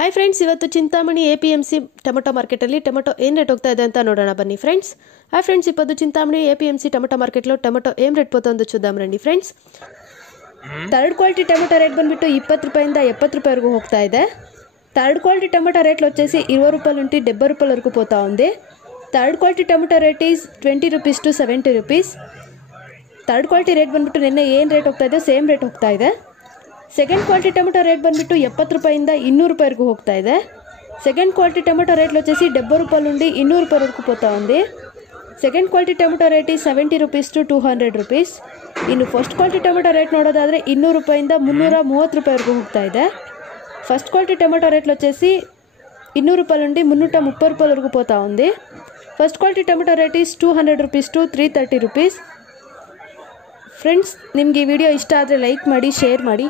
Hi friends, ಇವತ್ತು Chintamani APMC tomato ಮಾರ್ಕೆಟಲ್ಲಿ tomato ಏನು ರೇಟ್ ಹೋಗ್ತಾ ಇದೆ ಅಂತ ನೋಡೋಣ ಬನ್ನಿ ಫ್ರೆಂಡ್ಸ್. ಹಾಯ್ ಫ್ರೆಂಡ್ಸ್, ఇప్పుడు చింతామణి APMC టొమాటో మార్కెట్లో టొమాటో ఏం రేట్ పోతుందో చూద్దాం రండి friends. Third quality tomato rate ಬಂದ್ಬಿಟ್ಟು 20 ರೂಪಾಯಿಂದ 70 ರೂపాయವರೆಗೂ ಹೋಗ್ತಾ ಇದೆ. థర్డ్ క్వాలిటీ టొమాటో రేట్లు వచ్చేసి 20 రూపాయల నుండి 70 రూపాయల వరకు పోతా ఉంది. Third quality tomato rate is 20 rupees to 70 rupees. Third quality rate ಬಂದ್ಬಿಟ್ಟು ನಿನ್ನೆ ಏನು ರೇಟ್ ಹೋಗ್ತಾ ಇದೆ ಸೇಮ್ ರೇಟ್ ಹೋಗ್ತಾ ಇದೆ. ಸೆಕೆಂಡ್ ಕ್ವಾಲಿಟಿ ಟೊಮೆಟೊ ರೇಟ್ ಬಂದ್ಬಿಟ್ಟು 70 ರೂಪಾಯಿಂದ 200 ರೂಪಾయವರೆಗೂ ಹೋಗ್ತಾ ಇದೆ. సెకండ్ క్వాలిటీ టొమాటో రేట్లు వచ్చేసి 70 రూపాయల నుండి 200 రూపాయల వరకు పోతా ఉంది. Second quality tomato rate is 70 rupees to 200 rupees. ಇನ್ನು ಫಸ್ಟ್ ಕ್ವಾಲಿಟಿ ಟೊಮೆಟೊ ರೇಟ್ ನೋಡೋದಾದರೆ 200 ರೂಪಾಯಿಂದ 330 ರೂಪಾಯಿವರೆಗೂ ಹೋಗ್ತಾ ಇದೆ. ఫస్ట్ క్వాలిటీ టొమాటో రేట్లు వచ్చేసి 200 రూపాయల నుండి 330 రూపాయల వరకు పోతా ఉంది. First quality tomato rate is 200 rupees to 330 rupees. Friends, ನಿಮಗೆ ಈ ವಿಡಿಯೋ ಇಷ್ಟ ಆದರೆ ಲೈಕ್ ಮಾಡಿ, ಶೇರ್ ಮಾಡಿ.